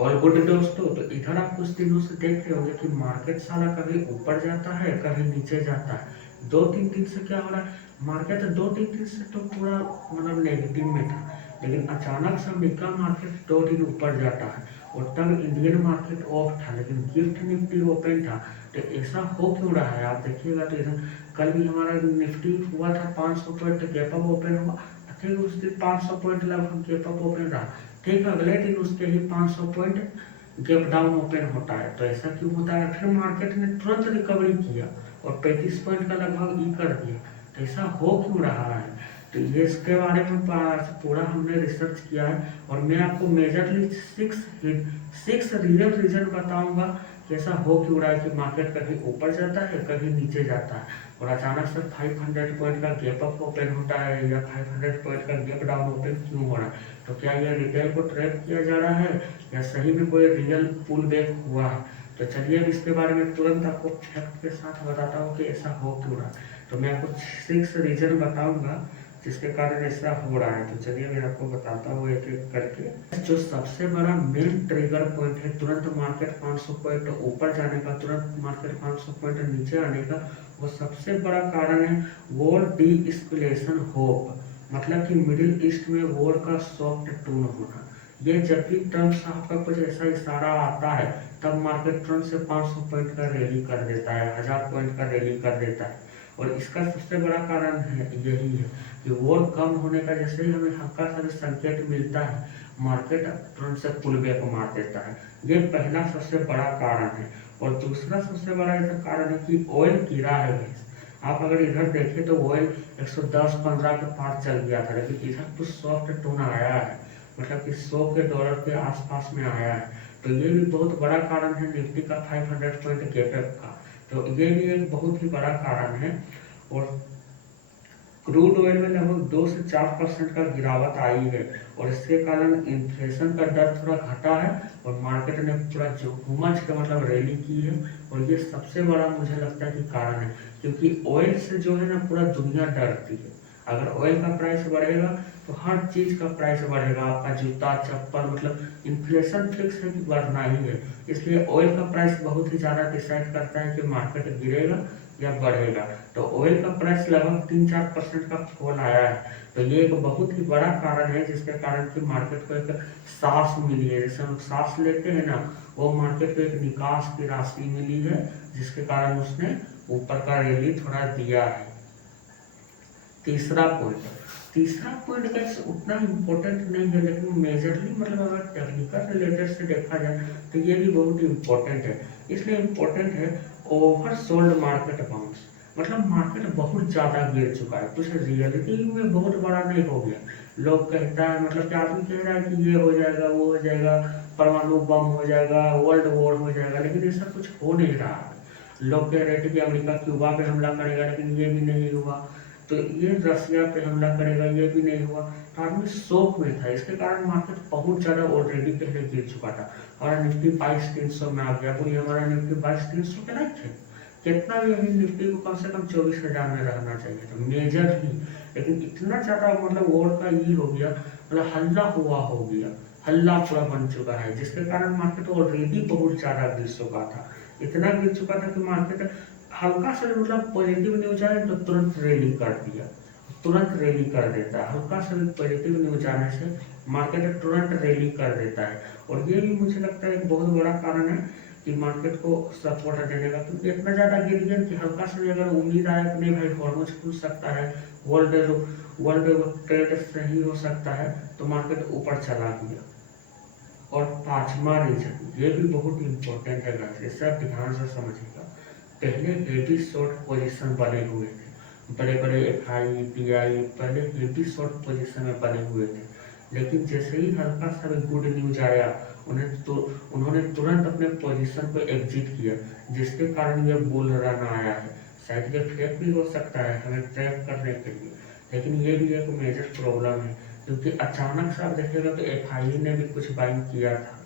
All good दोस्तों, तो इधर आप कुछ दिनों से देख रहे होंगे कि मार्केट साला कभी ऊपर जाता है कभी नीचे जाता है। 2-3 दिन से क्या हो रहा है, मार्केट 2-3 दिन से तो पूरा मतलब नेगेटिव में था, लेकिन अचानक से अमेरिका मार्केट 2 दिन ऊपर जाता है और तब इंडियन मार्केट ऑफ था, लेकिन गिफ्ट निफ्टी ओपन था। तो ऐसा हो क्यों रहा है आप देखिएगा। तो इधर कल भी हमारा निफ्टी हुआ था 500 पॉइंट गैप अप ओपन हुआ, ठीक उस दिन 500 पॉइंट लगभग गैप अप ओपन रहा। ठीक अगले दिन उसके ही 500 पॉइंट गैप डाउन ओपन होता है। तो ऐसा क्यों होता है, फिर मार्केट ने तुरंत रिकवरी किया और 35 पॉइंट का लगभग ई कर दिया। तो ऐसा हो क्यों रहा है, तो ये इसके बारे में पूरा हमने रिसर्च किया है और मैं आपको मेजरली सिक्स रियल रीजन बताऊंगा कि ऐसा हो क्यों रहा है कि मार्केट कभी ऊपर जाता है कभी नीचे जाता है और अचानक से 500 पॉइंट का गैप अप ओपन होता है या 500 पॉइंट का गैप डाउन ओपन क्यों हो रहा है। तो क्या यह रिटेल को ट्रैप किया जा रहा है या सही में कोई रियल पुल बैक हुआ है। तो चलिए अब इसके बारे में तुरंत आपको फैक्ट के साथ बताता हूँ कि ऐसा हो क्यों रहा है। तो मैं आपको 6 रीजन बताऊंगा जिसके कारण ऐसा हो रहा है। तो चलिए मैं आपको बताता हूँ एक एक करके। जो सबसे बड़ा मेन ट्रिगर पॉइंट है तुरंत मार्केट 500 पॉइंट ऊपर जाने का, तुरंत मार्केट 500 पॉइंट नीचे आने का, वो सबसे बड़ा कारण है वॉर डी एस्केलेशन होप, मतलब कि मिडिल ईस्ट में वॉर का सॉफ्ट टोन होना। ये जब भी ट्रंप साहब का कुछ ऐसा इशारा आता है तब मार्केट तुरंत से 500 पॉइंट का रैली कर देता है, 1000 पॉइंट का रैली कर देता है। और इसका सबसे बड़ा कारण है यही है कि वॉर कम होने का जैसे ही हमें हल्का सा भी संकेत मिलता है मार्केट तुरंत से पुल बैक मार देता है। ये पहला सबसे बड़ा कारण है। और दूसरा सबसे बड़ा ऐसा कारण है कि ऑयल गिरा है guys। आप अगर इधर देखें तो ऑयल 110-15 के पार चल गया था, लेकिन इधर कुछ सॉफ्ट टोन आया है, मतलब कि $100 के आसपास में आया है। तो ये भी बहुत बड़ा कारण है निफ्टी का 500 पॉइंट गैप अप का। तो ये भी एक बहुत ही बड़ा कारण है। और क्रूड ऑयल में लगभग 2 से 4% का गिरावट आई है और इसके कारण इन्फ्लेशन का दर थोड़ा घटा है और मार्केट ने पूरा जो घूमच के मतलब रैली की है। और ये सबसे बड़ा मुझे लगता है कि कारण है, क्योंकि ऑयल से जो है ना पूरा दुनिया डरती है। अगर ऑयल का प्राइस बढ़ेगा तो हर चीज का प्राइस बढ़ेगा, आपका जूता चप्पल, मतलब इन्फ्लेशन फिक्स है कि बढ़ना ही है। इसलिए ऑयल का प्राइस बहुत ही ज्यादा डिसाइड करता है कि मार्केट गिरेगा या बढ़ेगा। तो ऑयल का प्राइस लगभग 3-4% का फॉल आया है। तो ये एक बहुत ही बड़ा कारण है जिसके कारण कि मार्केट को एक सांस मिली है, जैसे हम सांस लेते हैं ना, वो मार्केट को एक निकास की राशि मिली है जिसके कारण उसने ऊपर का रैली थोड़ा दिया है। तीसरा पॉइंट, तीसरा पॉइंट कैसे उतना इम्पोर्टेंट नहीं है, लेकिन मेजरली मतलब अगर टेक्निकल रिलेटेड से देखा जाए तो ये भी बहुत इम्पोर्टेंट है। इसलिए इम्पोर्टेंट है ओवर सोल्ड मार्केट बाउंस, मतलब मार्केट बहुत ज्यादा गिर चुका है, कुछ रियलिटी में बहुत बड़ा नहीं हो गया। लोग कहता है, मतलब कि आदमी कह रहा है कि ये हो जाएगा वो हो जाएगा, परमाणु बम हो जाएगा, वर्ल्ड वॉर हो जाएगा, लेकिन ऐसा कुछ हो नहीं रहा है। लोग कह रहे थे कि अमेरिका क्यूबा पे हमला करेगा, लेकिन ये भी नहीं हुआ। तो ये रसिया पे हमला करेगा, ये भी नहीं हुआ। तो आदमी शोक में था, इसके कारण मार्केट बहुत ज्यादा ऑलरेडी पहले गिर चुका था। हमारा निफ्टी 22,300 में आ गया, बोलिए हमारा निफ्टी 22,300 के लायक है। कितना भी अभी निफ्टी को कम से कम 24,000 में रहना चाहिए था मेजर ही, लेकिन इतना ज्यादा मतलब वोट का ये हो गया, मतलब हल्ला हुआ हो गया, हल्ला पूरा बन चुका है, जिसके कारण मार्केट ऑलरेडी बहुत ज्यादा गिर चुका था। इतना गिर चुका था कि मार्केट हल्का सा मतलब पॉजिटिव न्यूज आए तो तुरंत रैली कर दिया, तुरंत रैली कर देता है। हल्का सा भी पॉजिटिव न्यूज आने से मार्केट तुरंत रैली कर देता है। और ये भी मुझे लगता है एक बहुत बड़ा कारण है कि मार्केट को सपोर्ट देने का, क्योंकि इतना ज्यादा गिर गया कि हल्का सा भी अगर उम्मीद आया कि नहीं भाई हॉर्मोज खुल सकता है, वर्ल्ड वर्ल्ड ट्रेड सही हो सकता है, तो मार्केट ऊपर चला गया। और पांचवा रीजन, ये भी बहुत इंपॉर्टेंट है गाइस, इसे आप ध्यान से समझिएगा। पहले हेवी शॉर्ट पोजीशन बने हुए थे, बड़े बड़े एफआई पीआई पहले हेवी शॉर्ट पोजीशन में बने हुए थे, लेकिन जैसे ही हल्का सा भी गुड न्यूज आया उन्होंने तुरंत अपने पोजीशन को एग्जिट किया, जिसके कारण ये बुल रन आया है। शायद ये फेक भी हो सकता है हमें ट्रैप करने के लिए, लेकिन ये भी एक मेजर प्रॉब्लम है, क्योंकि अचानक से आप देखिएगा तो एफआई ने भी कुछ बाइंग किया था।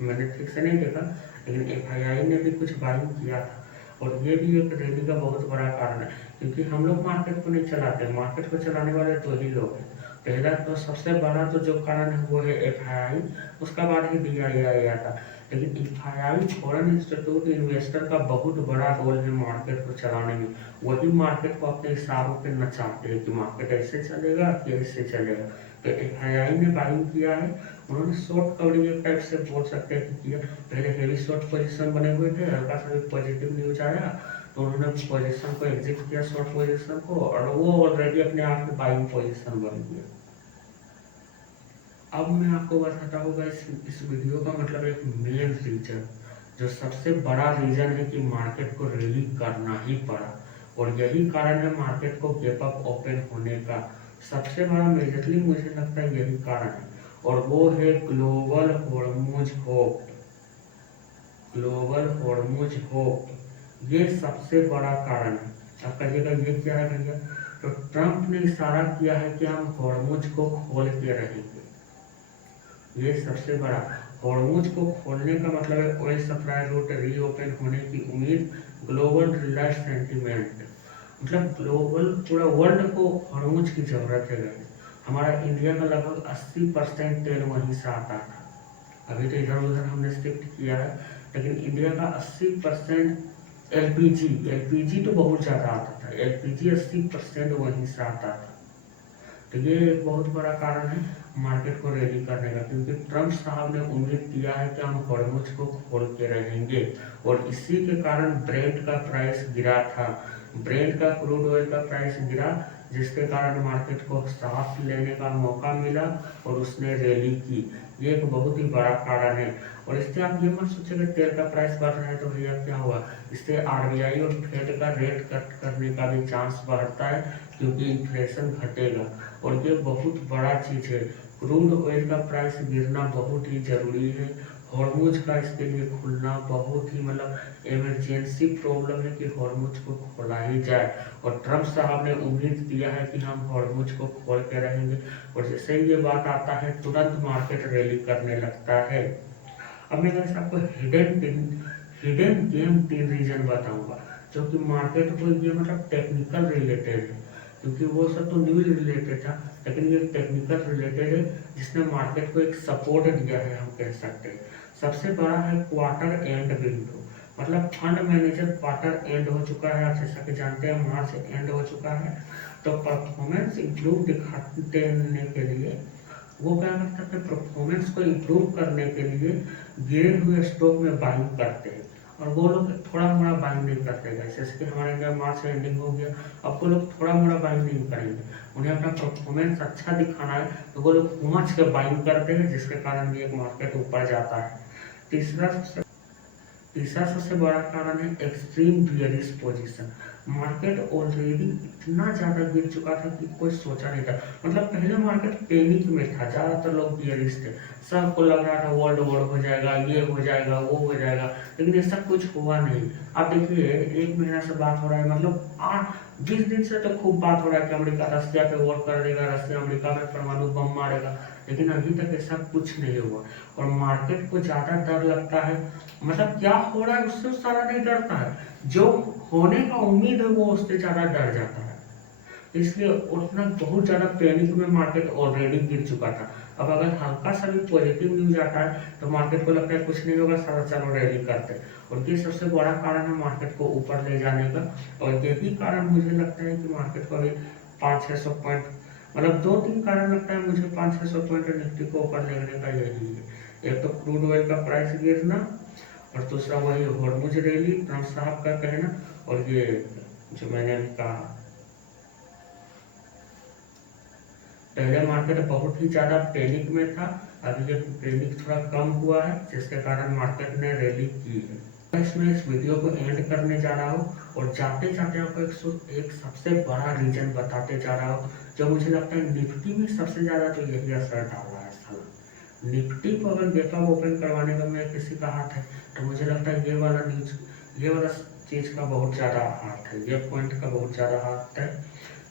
मैंने ठीक से नहीं देखा, लेकिन एफआई ने भी कुछ बाइंग किया था। और ये भी एक रैली का बहुत बड़ा कारण है, क्योंकि हम लोग मार्केट को नहीं चलाते, मार्केट को चलाने वाले दो ही लोग हैं, पहला तो सबसे बड़ा तो जो कारण है वो है एफआईआई, उसका बाद ही डीआईआई आता। लेकिन एफआईआई फॉरेन इंस्टीट्यूट इन्वेस्टर का बहुत बड़ा रोल है मार्केट को चलाने में। वही मार्केट को अपने इशारों पे नचाते हैं कि मार्केट ऐसे चलेगा कि ऐसे चलेगा। तो एफआईआई ने बाइंग किया है, उन्होंने शॉर्ट कवरिंग एक टाइप से बोल सकते हैं कि किया। पहले हेवी शॉर्ट पोजीशन बने हुए थे, हल्का सा भी पॉजिटिव न्यूज आया तो उन्होंने पोजीशन को एग्जिट किया शॉर्ट पोजीशन को, और वो ऑलरेडी अपने आप में बाइंग पोजीशन बन गया। अब मैं आपको बताता हूँ इस वीडियो का मतलब एक मेन रीजन, जो सबसे बड़ा रीजन है कि मार्केट को रैली करना ही पड़ा, और यही कारण है मार्केट को गैप अप ओपन होने का। सबसे बड़ा मेजरली मुझे लगता है यही कारण है, और वो है global Hormoz hope. Global Hormoz hope, ये सबसे बड़ा कारण है। आप कहिएगा ये क्या है भैया? तो ट्रंप ने इशारा किया है कि हम हॉर्मोज को खोल के रहेंगे। ये सबसे बड़ा, हॉर्मोज को खोलने का मतलब है ऑयल सप्लाई रूट रीओपन होने की उम्मीद, ग्लोबल रिलायंस सेंटीमेंट। मतलब ग्लोबल पूरा वर्ल्ड को हॉर्मोज की जरूरत है गाइस। हमारा इंडिया का लगभग 80% तेल वहीं से आता था। अभी तो इधर उधर हमने शिफ्ट किया है, लेकिन इंडिया का 80% एलपीजी, एलपीजी तो बहुत ज़्यादा आता था, एलपीजी 80% वहीं से आता था। तो ये एक बहुत बड़ा कारण है मार्केट को रैली करने का, क्योंकि ट्रंप साहब ने उम्मीद किया है कि हम हॉर्मोज को खोल के रहेंगे, और इसी के कारण ब्रेंट का प्राइस गिरा था। ब्रेंट का क्रूड ऑयल का प्राइस गिरा, जिसके कारण मार्केट को सांस लेने का मौका मिला और उसने रैली की। ये एक बहुत ही बड़ा कारण है। और इससे आप ये मत सोचिए कि तेल का प्राइस बढ़ रहा है तो भैया क्या हुआ, इससे आरबीआई और फेड का रेट कट करने का भी चांस बढ़ता है, क्योंकि इन्फ्लेशन घटेगा। और ये बहुत बड़ा चीज़ है, क्रूड ऑयल का प्राइस गिरना बहुत ही जरूरी है। हॉर्मोज का इसके लिए खुलना बहुत ही मतलब इमरजेंसी प्रॉब्लम है कि हॉर्मोज को खोला ही जाए, और ट्रंप साहब ने उम्मीद दिया है कि हम हॉर्मोज को खोल के रहेंगे। और जैसे ही ये बात आता है तुरंत मार्केट रैली करने लगता है। अब मैं वैसे आपको हिडन गेम 3 रीजन बताऊंगा, जो कि मार्केट को ये मतलब टेक्निकल रिलेटेड है, क्योंकि वो सब तो न्यूज रिलेटेड था, लेकिन ये टेक्निकल रिलेटेड है, जिसने मार्केट को एक सपोर्ट दिया है, हम कह सकते हैं। सबसे बड़ा है क्वार्टर एंड विंडो, मतलब फंड मैनेजर क्वार्टर एंड हो चुका है, आप जैसा कि जानते हैं मार्च एंड हो चुका है, तो परफॉर्मेंस इम्प्रूव दिखाने के लिए वो क्या करते हैं, परफॉर्मेंस को इम्प्रूव करने के लिए गिरे हुए स्टॉक में बाइंग करते हैं। और वो लोग थोड़ा मोड़ा बाइंग नहीं करते हैं, जैसे कि हमारे इंडिया मार्च एंडिंग हो गया, अब वो लोग थोड़ा मोड़ा बाइंग नहीं करेंगे, उन्हें अपना परफॉर्मेंस अच्छा दिखाना है, तो वो लोग पहुँच के बाइंग करते हैं, जिसके कारण भी एक मार्केट ऊपर जाता है। तीसरा तीसरा सबसे बड़ा कारण है extreme bearish position. Market already इतना ज़्यादा गिर चुका था कि कोई सोचा नहीं था, मतलब पहले मार्केट पैनिक में था, ज़्यादातर लोग बियरिश थे, सबको लग रहा था वर्ल्ड वॉर हो जाएगा, ये हो जाएगा, वो हो जाएगा, लेकिन ऐसा कुछ हुआ नहीं। आप देखिए 1 महीना से बात हो रहा है, मतलब 20 दिन से तो खूब बात हो रहा है कि अमेरिका रशिया पे वॉर कर देगा, रशिया अमेरिका में परमाणु बम मारेगा, लेकिन अभी तक ऐसा कुछ नहीं हुआ। और मार्केट को ज़्यादा डर लगता है, मतलब क्या हो रहा है उससे सारा नहीं डरता है, जो होने का उम्मीद है वो उससे ज़्यादा डर जाता है। इसलिए उतना बहुत ज़्यादा पैनिक में मार्केट ऑलरेडी गिर चुका था। अब अगर हल्का सा भी पॉजिटिव न्यूज आता है तो मार्केट को लगता है कुछ नहीं होगा, सारा चलो रैली करते हैं, और ये सबसे बड़ा कारण है मार्केट को ऊपर ले जाने का। और यही कारण मुझे लगता है कि मार्केट को अभी 500-600 पॉइंट, मतलब 2-3 कारण लगता है मुझे 500-600 पॉइंट निफ्टी को ऊपर लेने का, यही है। एक तो क्रूड ऑयल का प्राइस गिरना, और दूसरा वही हॉर्मुज रैली, ट्रंप साहब का कहना, और ये जो मैंने अभी कहा, पहले मार्केट बहुत ही ज़्यादा पैनिक में था, अभी ये पैनिक थोड़ा कम हुआ है, जिसके कारण मार्केट ने रैली की है। इसमें इस वीडियो को एंड करने जा रहा हूँ, और जाते जाते आपको एक सबसे बड़ा रीजन बताते जा रहा हूँ, जो मुझे लगता है निफ्टी में सबसे ज़्यादा तो यही असर डाल रहा है साला। निफ्टी को अगर गैप अप ओपन करवाने का मैं किसी का हाथ है, तो मुझे लगता है ये वाला चीज़ का बहुत ज़्यादा हाथ है, ये पॉइंट का बहुत ज़्यादा हाथ है।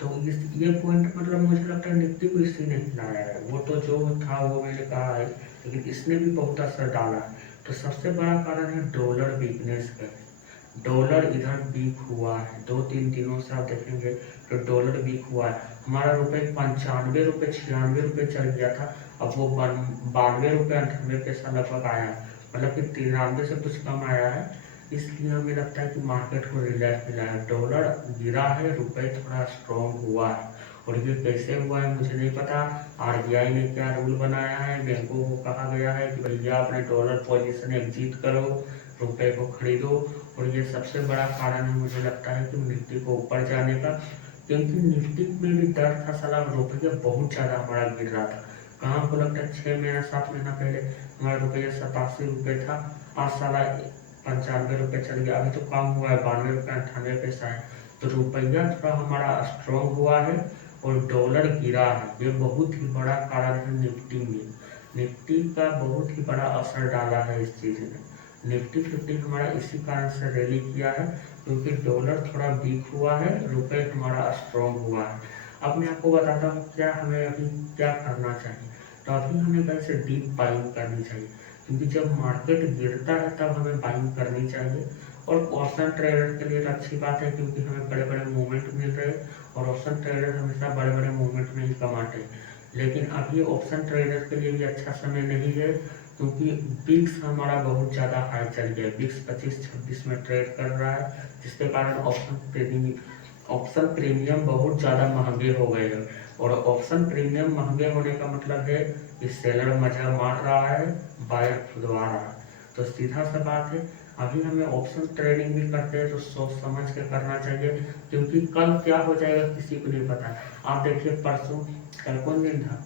तो ये पॉइंट मतलब मुझे लगता है निफ्टी को इसी ने हिलाया है, वो तो जो था वो मैंने कहा है, लेकिन इसने भी बहुत असर डाला है। तो सबसे बड़ा कारण है डॉलर वीकनेस का। डॉलर इधर वीक हुआ है, 2-3 दिनों से आप देखेंगे तो डॉलर वीक हुआ है। हमारा रुपये 95 रुपये 96 रुपये चल गया था, अब वो 92 रुपये 98 पैसा लगभग आया है, मतलब कि 93 से कुछ कम आया है। इसलिए हमें लगता है कि मार्केट को रिलैक्स मिला है, डॉलर गिरा है, रुपये थोड़ा स्ट्रॉन्ग हुआ है। और ये कैसे हुआ है मुझे नहीं पता। आरबीआई ने क्या रूल बनाया है, बैंकों को कहा गया है कि भैया अपने डॉलर पोजीशन एग्जिट करो, रुपए को खरीदो। और ये सबसे बड़ा कारण है मुझे लगता है कि निफ्टी को ऊपर जाने का, क्योंकि निफ्टी में भी डर था, साला रुपये बहुत ज़्यादा हमारा गिर रहा था। कहाँ हमको लगता है 6 महीना 7 महीना पहले हमारा रुपये 87 रुपये था, आज साला 95 रुपये चल गया, अभी तो कम हुआ है, 92 रुपये 98 पैसा है। तो रुपया थोड़ा हमारा स्ट्रॉन्ग हुआ है और डॉलर गिरा है, ये बहुत ही बड़ा कारण है निफ्टी में। निफ्टी का बहुत ही बड़ा असर डाला है इस चीज़ में। निफ्टी 50 हमारा इसी कारण से रैली किया है, क्योंकि डॉलर थोड़ा वीक हुआ है, रुपये हमारा स्ट्रॉन्ग हुआ है। अब मैं आपको बताता हूँ क्या हमें अभी क्या करना चाहिए। तो अभी हमें कहीं से डीप बाइंग करनी चाहिए, क्योंकि जब मार्केट गिरता है तब हमें बाइंग करनी चाहिए। और ऑप्शन ट्रेडर के लिए तो अच्छी बात है, क्योंकि हमें बड़े बड़े मूवमेंट मिल रहे हैं, और ऑप्शन ट्रेडर हमेशा बड़े बड़े मूवमेंट में ही कमाते हैं। लेकिन अभी ऑप्शन ट्रेडर के लिए भी अच्छा समय नहीं है, क्योंकि बिक्स हमारा बहुत ज़्यादा हाई चल गया है, बिक्स 25-26 में ट्रेड कर रहा है, जिसके कारण ऑप्शन प्रीमियम बहुत ज़्यादा महंगे हो गए हैं। और ऑप्शन प्रीमियम महंगे होने का मतलब है कि सेलर मजा मार रहा है, बायर खुदवा रहा है। तो सीधा सा बात है, अभी हमें ऑप्शन ट्रेडिंग भी करते हैं तो सोच समझ के करना चाहिए, क्योंकि कल क्या हो जाएगा किसी को नहीं पता। आप देखिए परसों, कल कौन दिन था,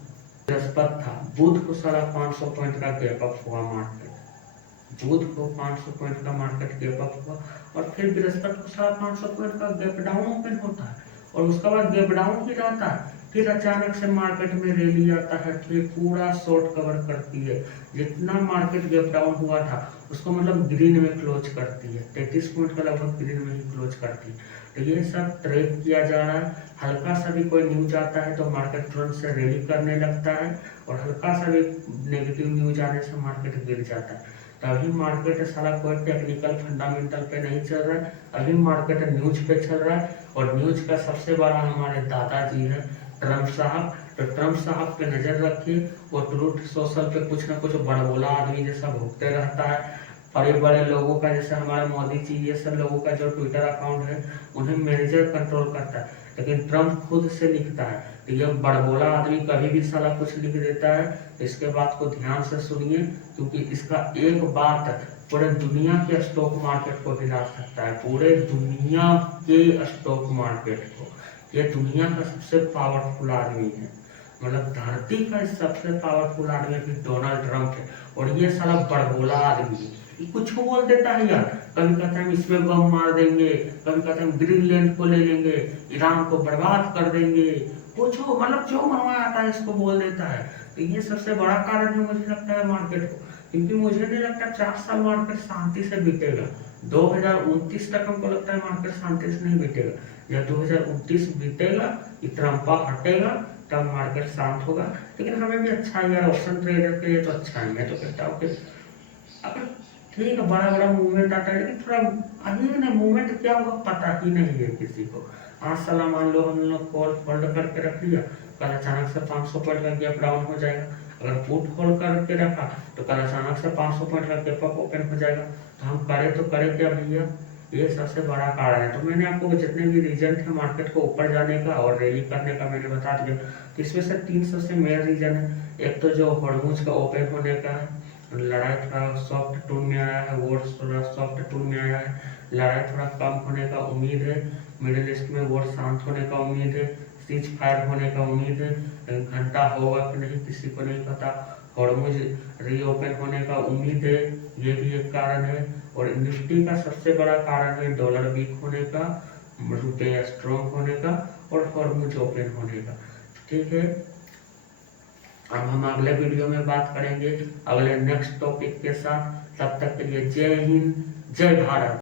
बृहस्पति था, बुध को सारा 500 पॉइंट का गैप अप हुआ मार्केट, बुध को 500 पॉइंट का मार्केट गैप अप हुआ, और फिर बृहस्पति को सारा 500 पॉइंट का गैप डाउन ओपन होता है, और उसके बाद गैप डाउन ही रहता है। फिर अचानक से मार्केट में रैली आता है, फिर पूरा शॉर्ट कवर करती है, जितना मार्केट गैप डाउन हुआ था उसको मतलब ग्रीन में क्लोज करती है, 33 पॉइंट का लगभग ग्रीन में ही क्लोज करती है। तो ये सब ट्रेड किया जा रहा है, हल्का सा भी कोई न्यूज आता है तो मार्केट तुरंत से रैली करने लगता है, और हल्का सा भी नेगेटिव न्यूज आने से मार्केट गिर जाता है। तो अभी मार्केट सारा कोई टेक्निकल फंडामेंटल पे नहीं चल रहा है, अभी मार्केट न्यूज पे चल रहा है। और न्यूज का सबसे बड़ा हमारे दादाजी है ट्रम्प साहब, तो ट्रम्प साहब पे नजर रखिए, वो ट्रूथ सोशल पे कुछ ना कुछ बड़बोला आदमी जैसा भुगते रहता है। बड़े बड़े लोगों का, जैसे हमारे मोदी जी, ये सब लोगों का जो ट्विटर अकाउंट है उन्हें मैनेजर कंट्रोल करता है, लेकिन ट्रम्प खुद से लिखता है। तो ये बड़बोला आदमी कभी भी साला कुछ लिख देता है, तो इसके बात को ध्यान से सुनिए, क्योंकि इसका एक बात पूरे दुनिया के स्टॉक मार्केट को हिला सकता है, पूरे दुनिया के स्टॉक मार्केट को। ये दुनिया का सबसे पावरफुल आदमी है, मतलब धरती का सबसे पावरफुल आदमी भी डोनाल्ड ट्रंप है, और ये साला बड़बोला आदमी है, कुछ बोल देता है यार। कभी कहता है हम इसमें बम मार देंगे, कभी कहता है हम ग्रीनलैंड को ले लेंगे, ईरान को बर्बाद कर देंगे, कुछ मतलब जो मनवा आता है इसको बोल देता है। तो ये सबसे बड़ा कारण है मुझे लगता है मार्केट को, क्योंकि मुझे नहीं लगता 4 साल मार्केट शांति से बीतेगा। 2029 तक हमको लगता है मार्केट शांति से नहीं बीतेगा। जब 2029 बीतेगा, ट्रम्पा हटेगा, तब मार्केट शांत होगा। लेकिन हमें भी अच्छा है यार, ऑप्शन ट्रेडर के लिए तो अच्छा है। मैं तो कहता हूँ कि अगर ठीक है बड़ा बड़ा मूवमेंट आता है, लेकिन थोड़ा अभी ना मूवमेंट क्या होगा पता ही नहीं है किसी को। आज साला मान लो हम लोग कॉल होल्ड करके रख लिया, कल अचानक से 500 पॉइंट का गैप डाउन हो जाएगा। अगर पुट होल्ड करके रखा तो कल अचानक से 500 पॉइंट का गैप अप ओपन हो जाएगा। तो हम करें क्या भैया, ये सबसे बड़ा कारण है। तो मैंने आपको जितने भी रीजन थे मार्केट को ऊपर जाने का और रैली करने का मैंने बता दिया। तो इसमें से 3 सबसे मेन रीजन है। एक तो जो हॉर्मोन्स का ओपन होने का है, लड़ाई थोड़ा सॉफ्ट टोन में आया है, वोट्स थोड़ा सॉफ्ट टोन में आया है, लड़ाई थोड़ा कम होने का उम्मीद है, मिडिल ईस्ट में वोट शांत होने का उम्मीद है, सीज फायर होने का उम्मीद है, घंटा होगा कि नहीं किसी को नहीं पता, हॉर्मोज रीओपन होने का उम्मीद है, ये भी एक कारण है। और निफ्टी का सबसे बड़ा कारण है डॉलर वीक होने का, रुपये स्ट्रॉन्ग होने का, और हॉर्मोज ओपन होने का। ठीक है, अब हम अगले वीडियो में बात करेंगे अगले नेक्स्ट टॉपिक के साथ। तब तक के लिए जय हिंद, जय भारत।